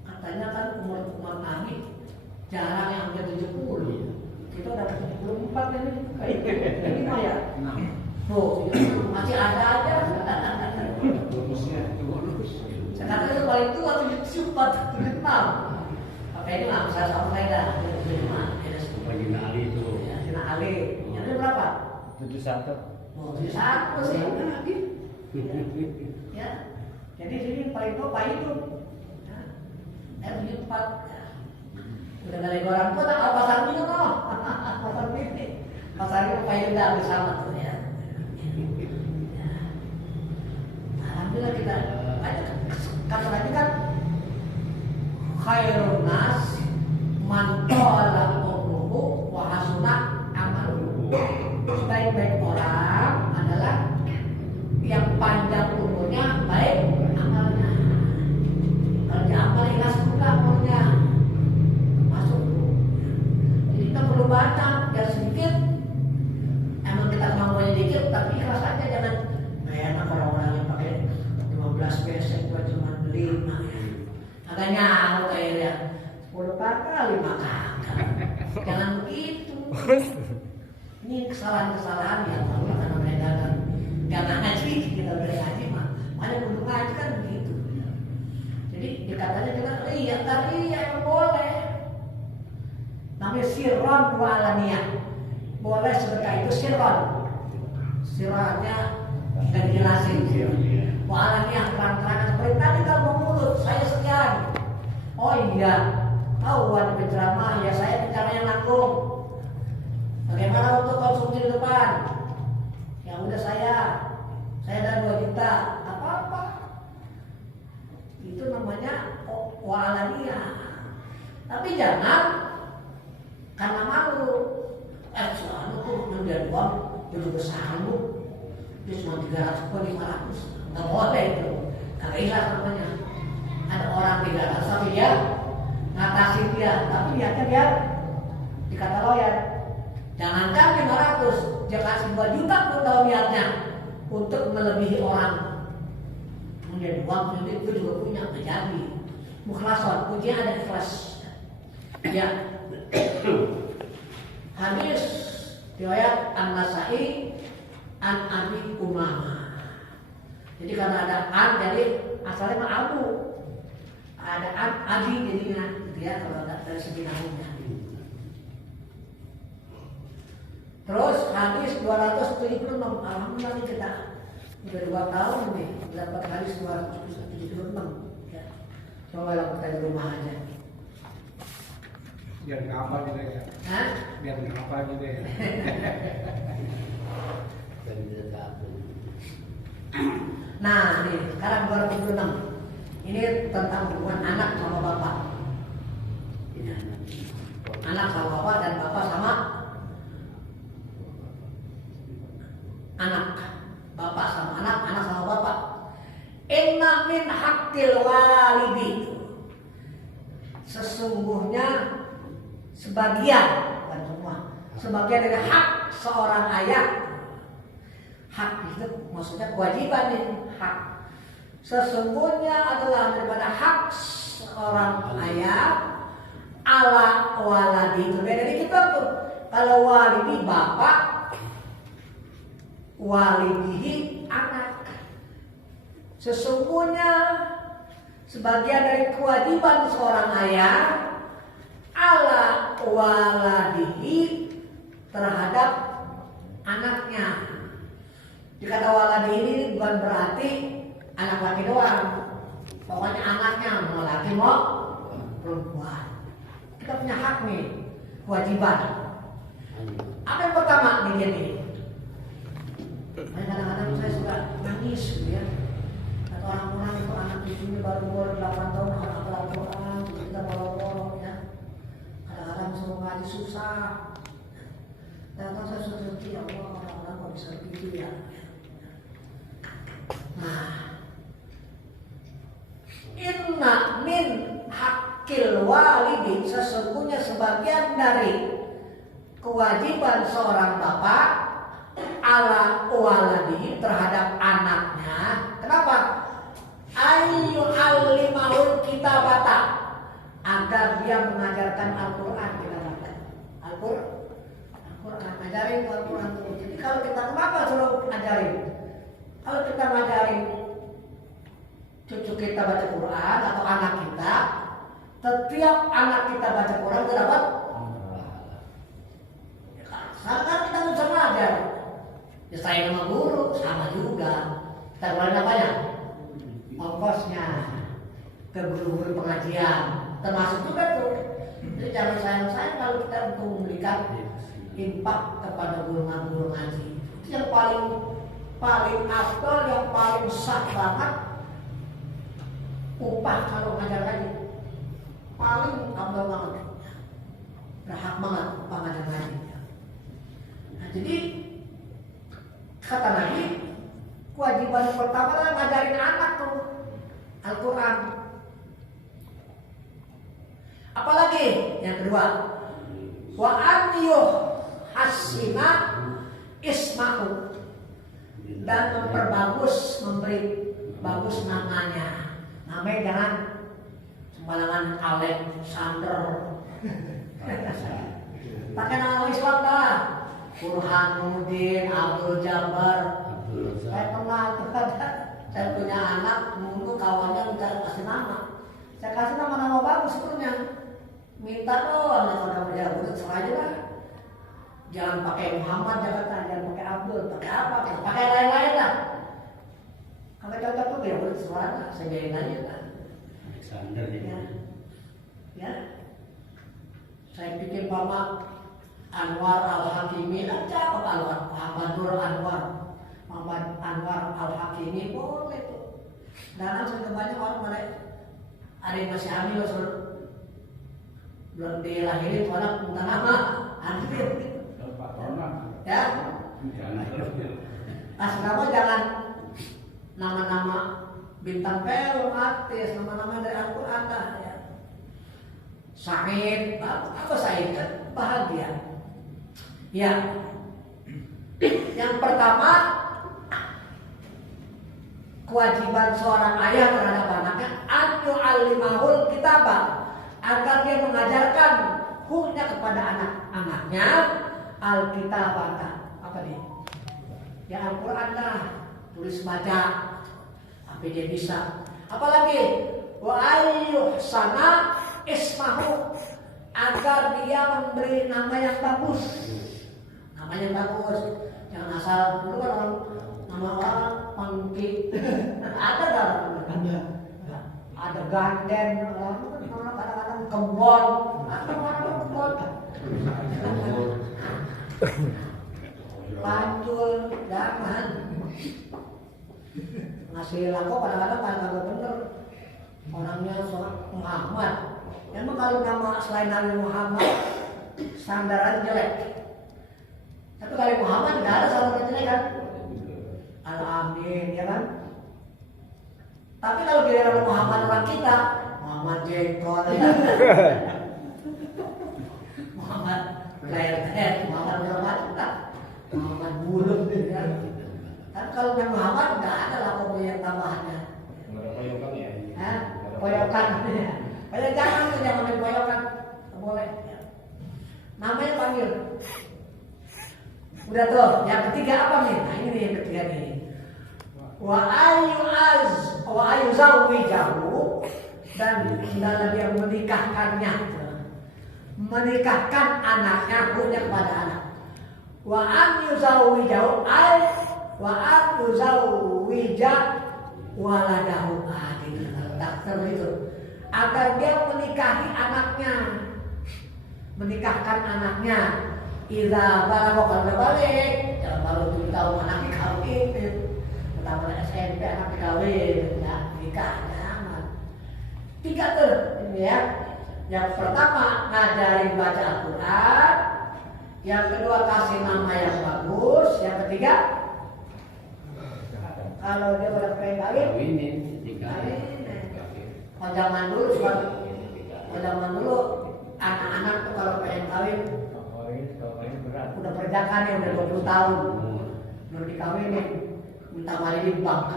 katanya kan umur Nabi jarang yang udah 70. Kita udah 74 ini. Ini mah ya. Tuh, masih ada aja. Saya kata itu paling tua 74, 76. Oke, ini lah saya sama saya dah. 75. Bagi Ali itu. Ya, Sina Ali. Yang itu berapa? 71. Oh, 71 sih. Ya. Jadi sini paling tua Pak Hidup. Ya, 74. Udah dari orang tua tak pasar itu no. Pasar ini. Pasar itu Pak Hidup dah bersama tuh ya. Alhamdulillah kita kata lagi kan khairun nas man qala umruhu wa hasuna amaluhu. Sebaik-baik orang adalah yang panjang umurnya, baik amalnya. Kalau dia amal ikhlas juga amalnya masuk. Jadi kita perlu baca ya sedikit. Emang kita kemampuannya dikit tapi ikhlas aja, jangan enak orang-orang yang pakai 15 besek gua cuma beli 5 ya. Agak nyawa kayaknya 10 kakak 5 kakak. Jangan begitu. Ini kesalahan-kesalahan yang Allah karena mereka kan jangan ngaji, kita udah ngaji mah. Mana kudu ngaji kan begitu. Jadi dikatanya kita riya, tapi yang boleh. Namanya sirron wa alaniyah. Boleh sedekah itu sirron. Sirronnya kita dijelasin. Wa'alan yang terang-terangan seperti tadi kalau mulut saya sekian. Oh iya, tahu ada penceramah ya saya penceramahnya nanggung. Bagaimana untuk konsumsi di depan? Ya udah saya ada 2 juta, apa-apa. dia uang itu besar lu, dia cuma 300 atau 500, nggak boleh itu, kagak ikhlas namanya. Ada orang 300 tapi dia ngatasi dia, tapi niatnya dia dikata lawyer. Jangankan 500, dia kasih 2 juta pun tahu niatnya untuk melebihi orang. Kemudian uang itu juga punya terjadi. Mukhlason, kuncinya ada ikhlas. Ya. Hadis riwayat An-Nasa'i an Abi Umamah. Jadi karena ada an, jadi asalnya mah Abu. Ada an, Abi jadinya, gitu ya kalau dari segi namanya. Terus hadis 276, alhamdulillah nih kita udah 2 tahun nih dapat hadis 276. Ya. Coba lah kita di rumah aja. Biar nggak apa gitu ya. Hah? Biar nggak apa gitu ya. Nah, nih sekarang 276. Ini tentang hubungan anak sama bapak. Anak sama bapak dan bapak sama anak. Bapak sama anak, anak sama bapak. Inna min haqqil walidi. Sesungguhnya sebagian, bukan semua, sebagian dari hak seorang ayah. Hak itu maksudnya kewajiban ini, hak. Sesungguhnya adalah daripada hak seorang ayah ala waladi. Itu beda dari kita tuh. Kalau walidi bapak, walidihi anak. Sesungguhnya sebagian dari kewajiban seorang ayah ala waladihi terhadap anaknya. Dikata waladi ini bukan berarti anak laki doang. Pokoknya anaknya mau laki mau perempuan. Kita punya hak nih, kewajiban. Apa yang pertama nih dia nih? Kadang-kadang saya suka nangis gitu ya. Kata orang-orang itu anak cucunya baru umur 8 tahun anak Al-Quran, kita bolong-bolong ya. Kadang-kadang suruh ngaji susah. Kadang-kadang saya suka sedih, ya Allah orang-orang kok bisa begitu ya. Nah, inna min haqqil walidi, sesungguhnya sebagian dari kewajiban seorang bapak ala waladihi terhadap anaknya. Kenapa? Ayu alimahul kitabata, agar dia mengajarkan Al-Quran. Kita kata Al-Quran, ajarin Al-Quran. Jadi kalau kita kenapa suruh ajarin? Kalau kita ngajarin cucu kita baca Quran atau anak kita, setiap anak kita baca Quran kita dapat. Sekarang kita bisa ngajar. Ya saya sama guru sama juga. Kita keluarin apanya? Ongkosnya ke guru-guru pengajian. Termasuk juga tuh. Jadi jangan sayang-sayang kalau kita untuk memberikan impak kepada guru-guru ngaji. Itu yang paling afdal, yang paling sah banget upah kalau ngajar ngaji. Paling afdal banget. Berhak banget upah ngajar ngaji. Nah, jadi kata Nabi, kewajiban pertama adalah ngajarin anak tuh Al-Quran. Apalagi yang kedua, wa aniyuh hasina ismahu, dan memperbagus, memberi bagus namanya. Namanya jangan sembarangan Alexander. Pakai nama Islam dah. Burhanuddin, Abdul Jabbar. Saya pernah saya punya anak, dulu kawannya minta kasih nama. Saya kasih nama-nama bagus punya. Minta doang, kalau udah udah serah aja lah. Jangan pakai Muhammad, jangan pakai Abdul, pakai apa? Pakai lain-lain lah. Kalau cocok tuh ya udah serah lah, saya biarin aja lah. Alexander ya. Ya. Saya bikin Bapak Anwar Al-Hakimi aja, Pak Anwar, Muhammadur Anwar, Muhammad Anwar Al-Hakimi boleh tuh. Dan sudah banyak orang ada yang masih hamil belum dilahirin, orang minta nama, anjir. Ya, Jangan. kasih nama jangan nama-nama bintang film, artis, nama-nama dari Al-Quran lah ya. Said, apa Said kan bahagia. Ya, yang pertama kewajiban seorang ayah terhadap anaknya an yu'allimahul kitabah, agar dia mengajarkan huknya kepada anak-anaknya alkitabah. Apa dia? Ya Al-Quran lah, tulis baca, apa dia bisa. Apalagi wa ayyuhsana ismahu, agar dia memberi nama yang bagus. Namanya bagus, jangan asal dulu kan orang nama orang Pangki ada ganden, orang kadang-kadang kebon, pancul, jangan ngasih laku kadang-kadang kagak bener. Orangnya seorang Muhammad. Emang kalau nama selain Nabi Muhammad sandaran jelek. Tapi kalau Muhammad tidak ada salah jelek kan? Al-Amin, ya kan? Tapi kalau giliran Muhammad orang kita, Muhammad jengkol, Muhammad lelet, Muhammad bermata, Muhammad bulut, ya. Tapi kalau Nabi Muhammad nggak ada lah pokoknya tambahannya. Poyokan ya? Hah? Poyokan. Kalau jangan tuh yang namanya poyokan, boleh. Ya. Namanya panggil. Udah tuh, yang ketiga apa nih? Nah ini nih yang ketiga nih. Wa ayu zawwijahu, dan hendaklah dia menikahkannya, menikahkan anaknya punya kepada anak. Wa an yuzawwijahu ay wa an yuzawwija waladahu, gitu takdir itu, agar dia menikahi anaknya, menikahkan anaknya. Iza balagha, kalau udah balik, jangan baru 7 tahun anaknya kawin, pertama SMP anak dikawin, ya nikah, jangan. 3 tuh, ini ya. Yang pertama ngajarin baca Al-Quran, yang kedua kasih nama yang bagus, yang ketiga kalau dia udah pengen kawin, kalau zaman dulu anak-anak tuh kalau pengen kawin udah perjaka nih, udah 20 tahun belum dikawinin, minta mandi di bank.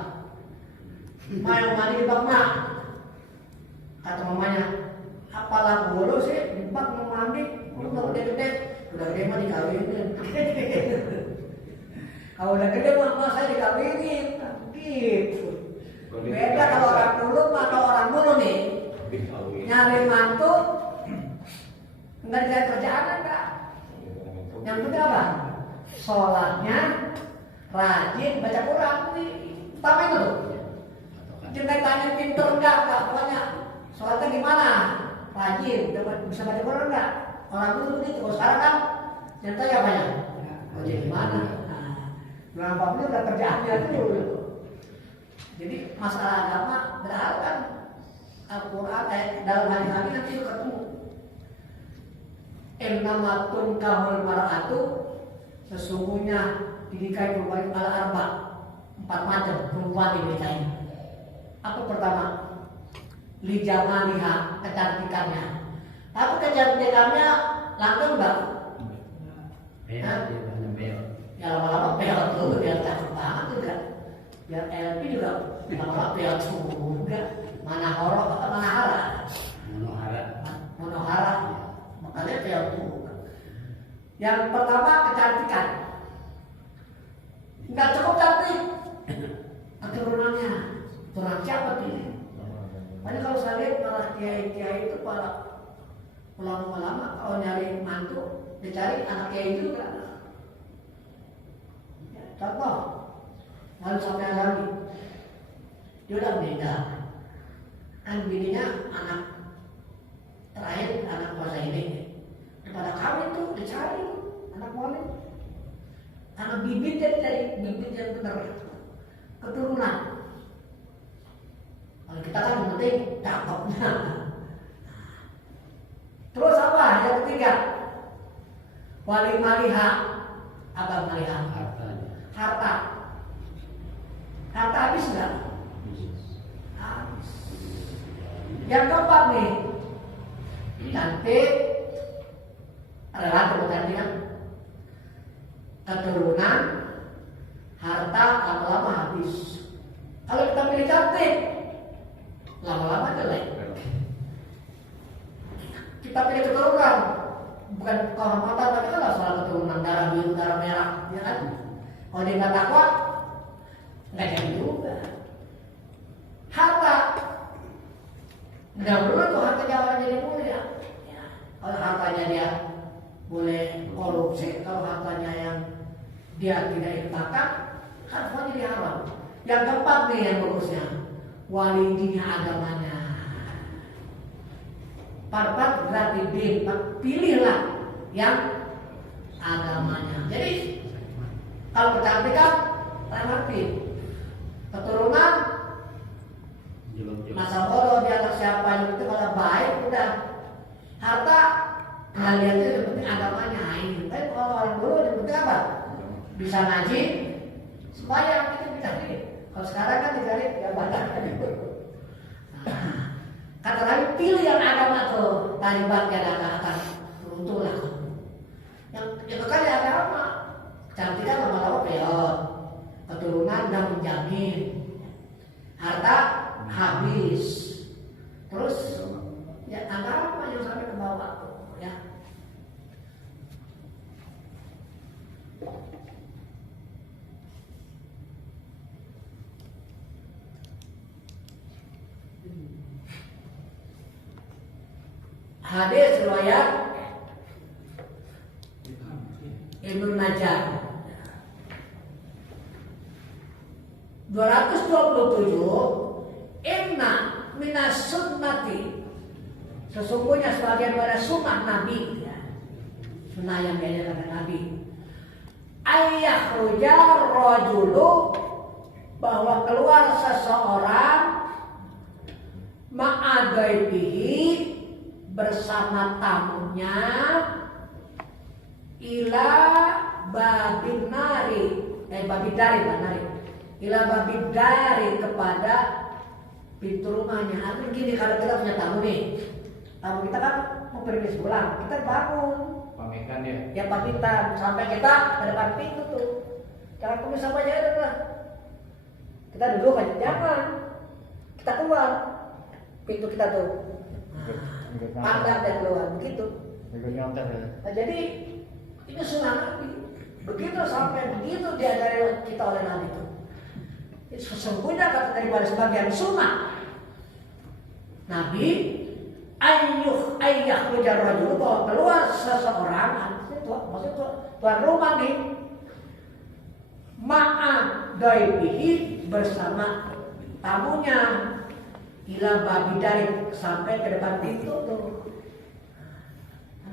Ma yang mandi di bank, mak, kata mamanya, apalah bolu sih di bank mau mandi, udah gede-gede mah dikawinin. Kalau udah gede mah saya dikawinin, gitu. Beda kalau orang dulu mah, kalau orang dulu nih nyari mantu nggak dicari kerjaan enggak. Yang penting apa? Sholatnya rajin, baca Quran, utama itu. Jangan tanya pinter enggak, pokoknya sholatnya gimana? Rajin, bisa baca Quran enggak? Orang dulu begitu, kalau sekarang kan yang tanya apa ya? Kerja gimana? Nah, apapun udah kerjaannya dulu. Jadi masalah agama berharap kan Al-Quran dalam hari-hari nanti ketemu. Innamatun kahul mar'atu, sesungguhnya dinikahi perempuan al-arba, 4 macam perempuan dinikahi. Apa pertama? Li jamaliha, kecantikannya. Tapi kecantikannya langgeng enggak? Ya lama-lama pel tuh, biar cakep banget juga. Biar LP juga lama-lama pel juga. Mana hara. Makanya pel tuh. Yang pertama kecantikan. Enggak cukup cantik. Keturunannya. Turunan siapa sih? Makanya kalau saya lihat para kiai-kiai itu para ulama-ulama kalau nyari mantu dicari anak kiai juga. Ya, contoh, lalu sampai Alami, dia udah meninggal. Kan bininya anak terakhir, anak kuasa ini. Daripada kawin tuh dicari anak wali, anak bibit, jadi bibit yang benar, keturunan. Kalau kita kan yang penting cakepnya. Terus apa? Yang ketiga, wali maliha, Abang melihat Hartanya. harta. Harta habis nggak? Habis. Yang keempat nih, cantik, relatif berarti kan, keturunan, harta lama-lama habis. Kalau kita pilih cantik, lama-lama jelek. Kita pilih keturunan, bukan kehormatan, tapi kan soal keturunan darah biru, darah merah, ya kan? Kalau dia nggak takwa, nggak jadi juga. Harta, nggak perlu tuh hartanya orang jadi mulia. Ya. Kalau hartanya dia boleh korupsi, kalau hartanya yang dia tidak infakkan, hartanya jadi haram. Yang keempat nih yang bagusnya, walidinya agamanya. Parpat berarti din, pilihlah yang agamanya. Jadi kalau kecantikan, relatif. Keturunan, masa bodoh di anak siapa yang itu kalau baik udah. Harta, kalian itu yang penting agamanya. Ini. Tapi kalau orang dulu yang penting apa? Bisa ngaji, sembahyang itu dicari. Kalau sekarang kan dicari jabatan. Kata lagi pilih yang agama tuh, talibatnya akan runtuh lah. Yang kekal ya agama, kecantikan lama-lama peot, keturunan dan menjamin, harta habis, terus ya agama yang sampai ke bawah ya. Hadis riwayat Ibnu Najjar 227. Inna minas sunnati, sesungguhnya sebagian dari sunnah Nabi ya. Sunnah yang diajarkan Nabi, ayah rujar rajulu, bahwa keluar seseorang ma'adaibihi, bersama tamunya, ila babinari, ila babidari, kepada pintu rumahnya. Artinya gini, kalau kita punya tamu nih, tamu kita kan mau pergi pulang, kita bangun, Pamitan ya. ya pamitan sampai kita ke depan pintu tuh, jangan kumis sama aja lah. Kita duduk aja, jangan kita keluar pintu kita tuh. Pandang dan keluar begitu. Nah, jadi ini sunnah Nabi. Begitu sampai begitu diajari kita oleh Nabi itu. Sesungguhnya kata daripada sebagian sunnah Nabi, ayah rujar rajul, bahwa keluar seseorang, maksudnya tuan rumah nih, ma'adaibihi, bersama tamunya, ila babidari, sampai ke depan pintu tuh.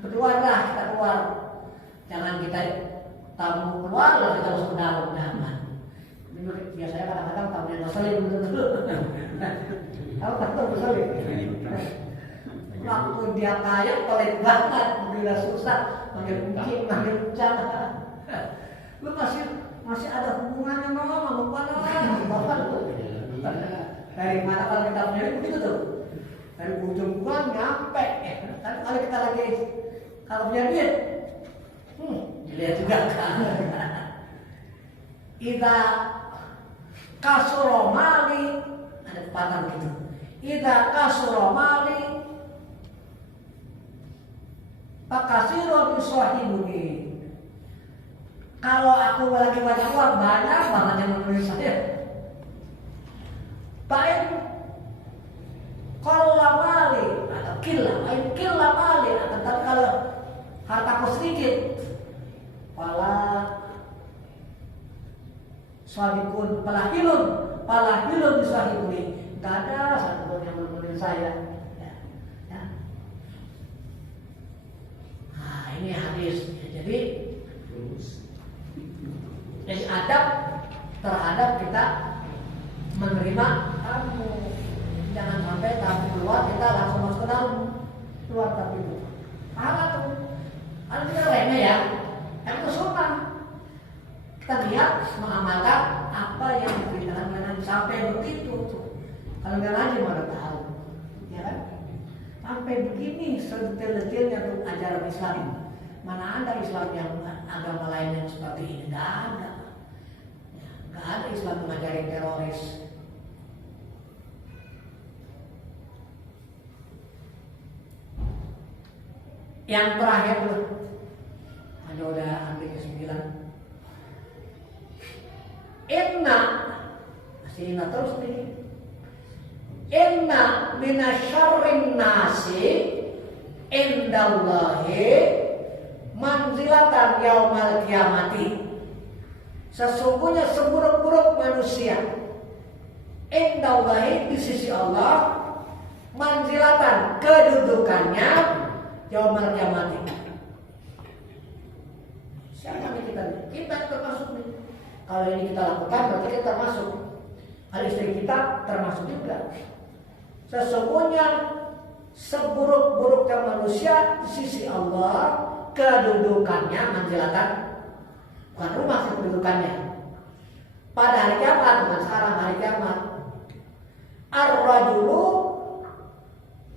Keluarlah, kita keluar. Jangan kita tamu keluar lah kita masuk ke dalam, jangan. Biasanya kadang-kadang tamu yang ngeselin dulu. Tahu kan tuh ngeselin. Waktu dia kaya pelit banget, bila susah panggil kucing, panggil kucing. Lu masih ada hubungannya sama bapak lu. Dari mana kalau kita punya begitu tuh, dari ujung gua nyampe. Kan kalau kita lagi kalau punya duit, dilihat juga kan. Ida kasuromali, ada pepatah begitu. Ida kasuromali, pakasiro biswahibuni. Kalau aku lagi banyak uang, banyak banget yang menulis saya. Baik kalau mali atau killa mali, tetapi kalau hartaku sedikit, pala suabikun, pala hilun suabikuni, nggak ada satupun yang menemukan saya. Ya. Nah ini hadis. Jadi adab terhadap kita menerima tamu. Jangan sampai tamu keluar kita langsung masuk ke dalam, keluar tapi itu pahala tuh. Artinya remeh ya, yang itu sunnah. niat mengamalkan apa yang diberitakan Nabi sampai begitu tuh. Kalau nggak ngaji mana tahu, ya kan? Sampai begini sedetail-detailnya tuh ajaran Islam. Mana ada Islam yang agama lain yang seperti ini? Nggak ada. Nggak ada Islam mengajarin teroris. Yang terakhir tuh, hanya udah hampir ke 9. Inna, masih inna terus nih. Inna minasyarrin nasi indallahi manzilatan yaumal kiamati. Sesungguhnya seburuk-buruk manusia indallahi di sisi Allah manzilatan kedudukannya yaumal kiamati. Siapa nih kita? Kita termasuk nih. Kalau ini kita lakukan berarti kita termasuk. Kalau istri kita termasuk juga. Sesungguhnya seburuk-buruknya manusia di sisi Allah kedudukannya manzilatan, bukan rumah kedudukannya. Pada hari kiamat, bukan sekarang, hari kiamat. Ar-rajulu,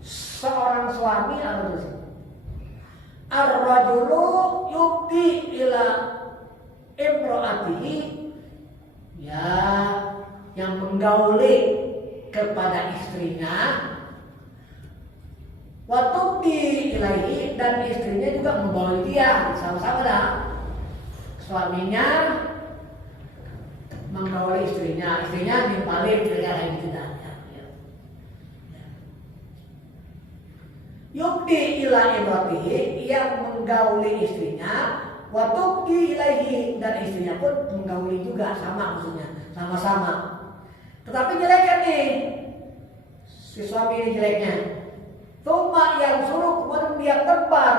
seorang suami harus. Ar-rajulu yukti ila imro'atihi, ya, yang menggauli kepada istrinya, watubdi ilaihi, dan istrinya juga menggauli dia, sama-sama dah. Suaminya menggauli istrinya, istrinya nimpalin dengan lain tidak. Yukti ila imro'atihi, yang menggauli istrinya, watubdi ilaihi, dan istrinya pun menggauli juga, sama maksudnya, sama-sama. Tetapi jeleknya nih, si suami ini jeleknya. Tuma yang suruh kemudian dia tebar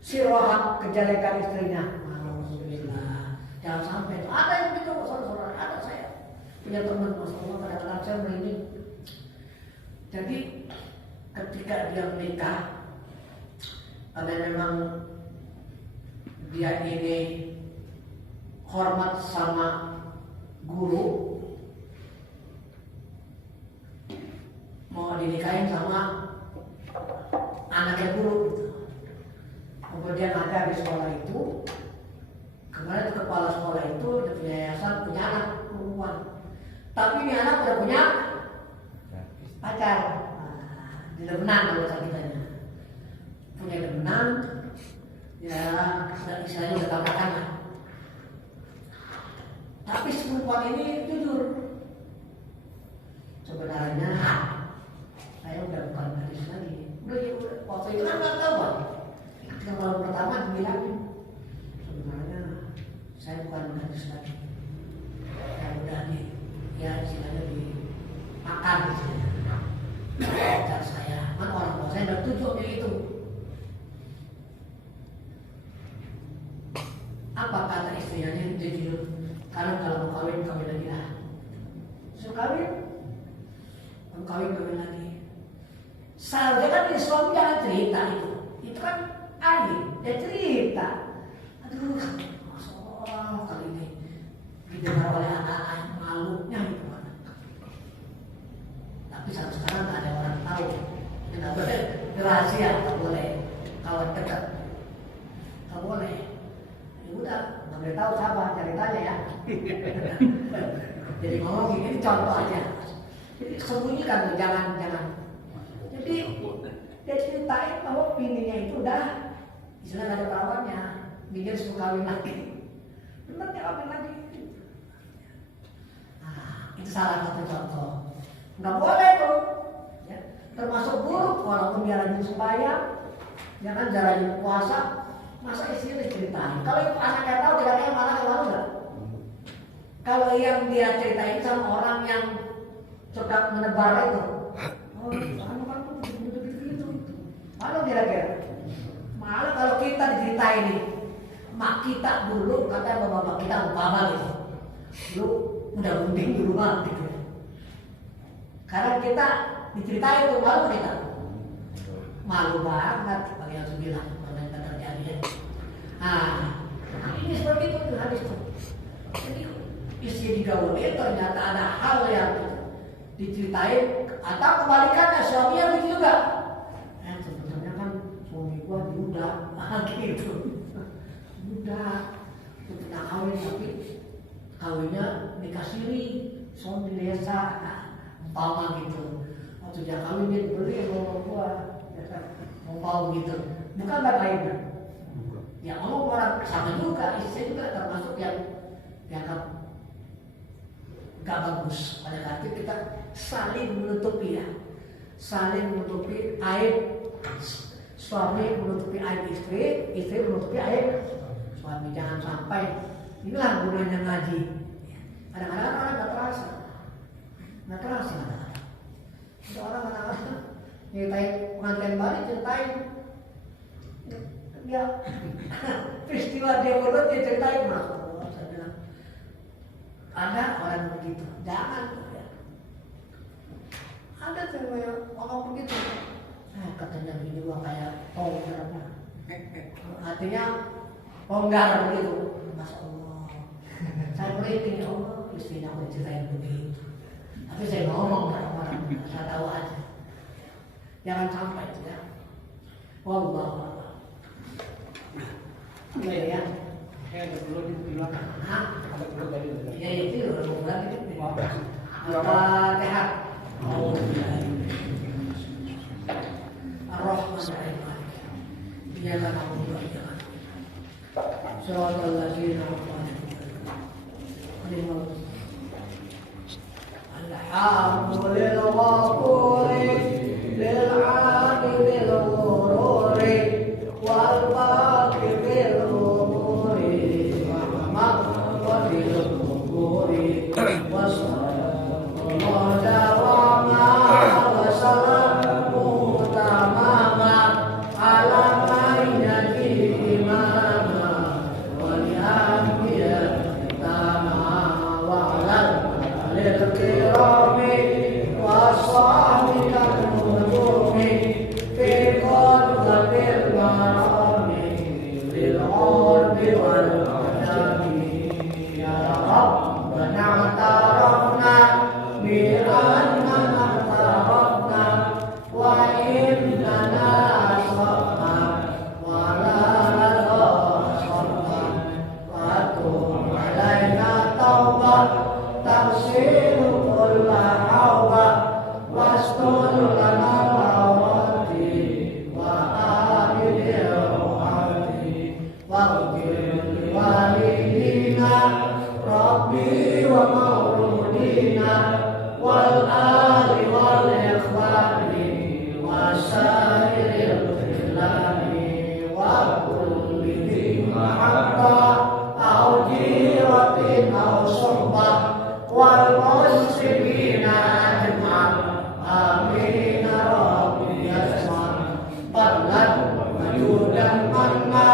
sirohak kejelekan istrinya. Alhamdulillah. Jangan sampai ada yang begitu, saudara-saudara, ada saya punya teman, Mas Allah, kadang-kadang saya merinding. Jadi ketika dia menikah, ada memang dia ini hormat sama guru, mau dinikahin sama anaknya guru gitu. Kemudian ada di sekolah itu, kemarin itu kepala sekolah itu dia punya yayasan, punya anak perempuan. Tapi ini anak udah punya pacar, di demenan kalau sakitanya, punya demenan, ya istilahnya udah tabrakan lah. Tapi si perempuan ini jujur, sebenarnya saya udah bukan gadis lagi. Udah waktu itu kan nggak tahu. Ketika malam pertama dibilangin, sebenarnya saya bukan gadis lagi. Saya udah istilahnya dimakan istilahnya. Pacar saya, kan orang tua saya udah tujuh itu. Apa kata istrinya ini jujur? Karena kalau mau kawin lagi lah. So kawin lagi. Seharusnya kan di suami jangan cerita itu kan ahli, dia cerita. Aduh, masya Allah kali ini didengar oleh anak-anak malunya itu anak. Tapi sampai sekarang tak ada orang tahu. Tidak boleh rahasia, tak boleh kawan dekat, tak boleh. Ya udah, nggak boleh tahu siapa ceritanya ya. Jadi ngomong ini contoh aja. Jadi sembunyikan, jangan. Jadi dia ceritain bahwa bininya itu udah istilah ada perawannya, bininya suruh kawin lagi. Benar dia kawin lagi. Nah, itu salah satu contoh. Nggak boleh tuh. Ya. Termasuk buruk walaupun dia rajin sembahyang, jangan rajin puasa, masa istrinya diceritain. Kalau itu anaknya tahu, kira-kira malah malu nggak? Kalau yang dia ceritain sama orang yang suka menebar itu, oh, kamu kan begitu. Malu kira-kira. Malah kalau kita diceritain nih, mak kita dulu kata bapak kita umpama gitu, lu udah gunting di rumah gitu. Karena kita diceritain tuh malu kita, malu banget bagi yang bilang mana yang terjadi. Nah, ini seperti itu hadis tuh. Jadi istri digauli ternyata ada hal yang diceritain atau kebalikannya suaminya begitu juga. Sebenarnya kan suami gua budak, gitu. Budak, itu tidak kawin tapi kawinnya nikah siri, suami di desa, umpama gitu. Waktu dia kawin dia beli sama gua, ya kan, umpama gitu. Bukan nggak lainnya. Ya ngomong orang sama juga, istri juga termasuk yang dianggap gak bagus. Pada saat itu kita saling menutupi ya, saling menutupi aib suami, menutupi aib istri, istri menutupi aib suami. Jangan sampai, inilah gunanya ngaji. Kadang-kadang orang nggak terasa kadang-kadang. Ada orang kadang-kadang nyeritain pengantin baru, ceritain dia peristiwa dia berdua dia ceritain, Mas. Saya bilang ada orang begitu, jangan ya. Ada tuh yang ngomong begitu. Katanya ini gua kayak ponggar, artinya ponggar begitu. Masya Allah. Saya merinding, ya Allah, istrinya aku ceritain begitu. Tapi saya ngomong orang-orang, saya tahu aja. Jangan sampai itu ya. Wallah. Iya ya. Ada perlu dibilang. Ada perlu tadi. Ya itu bukan itu. Apa sehat? Oh iya. Ar-Rahman Ar-Rahim. Dia kan aku doakan. Sallallahu alaihi wasallam. Alhamdulillah lil alamin al-ghururi wal baqi bil umuri wa maqdil umuri wassallallahu dawama wa salamu tamama ala mayyati imama wa li'ambiya tamama wa ala lil-kirami wa sahbihi al-nujumi fi qadbil marami lil-urbi wal-ajami ya Rabbana tarafna bi'annana tarafna wa innana asrafna wa la asrafna wa tub alaina tawbah tafsiru kulla hawba wastur lana awati wa ahidil awati waghfir liwalidina rabbi wa mawludina wal ali wal ikhwani wa sairil khilani wa kulli dhi mahabba au jiratin au suhbah wal muslimina ajma'in amin rabbi yasman balad majudan manna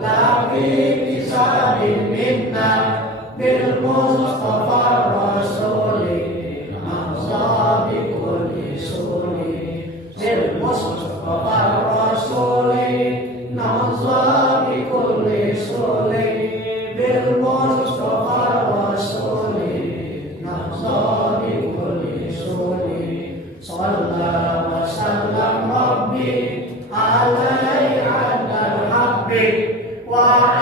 lagi kisabin minna bil mustafa rasuli mahza bi kulli suli bil mustafa rasuli mahza bi kulli suli bil mustafa rasuli mahza bi kulli suli sallallahu wa sallam rabbi alaihi ala habbi wa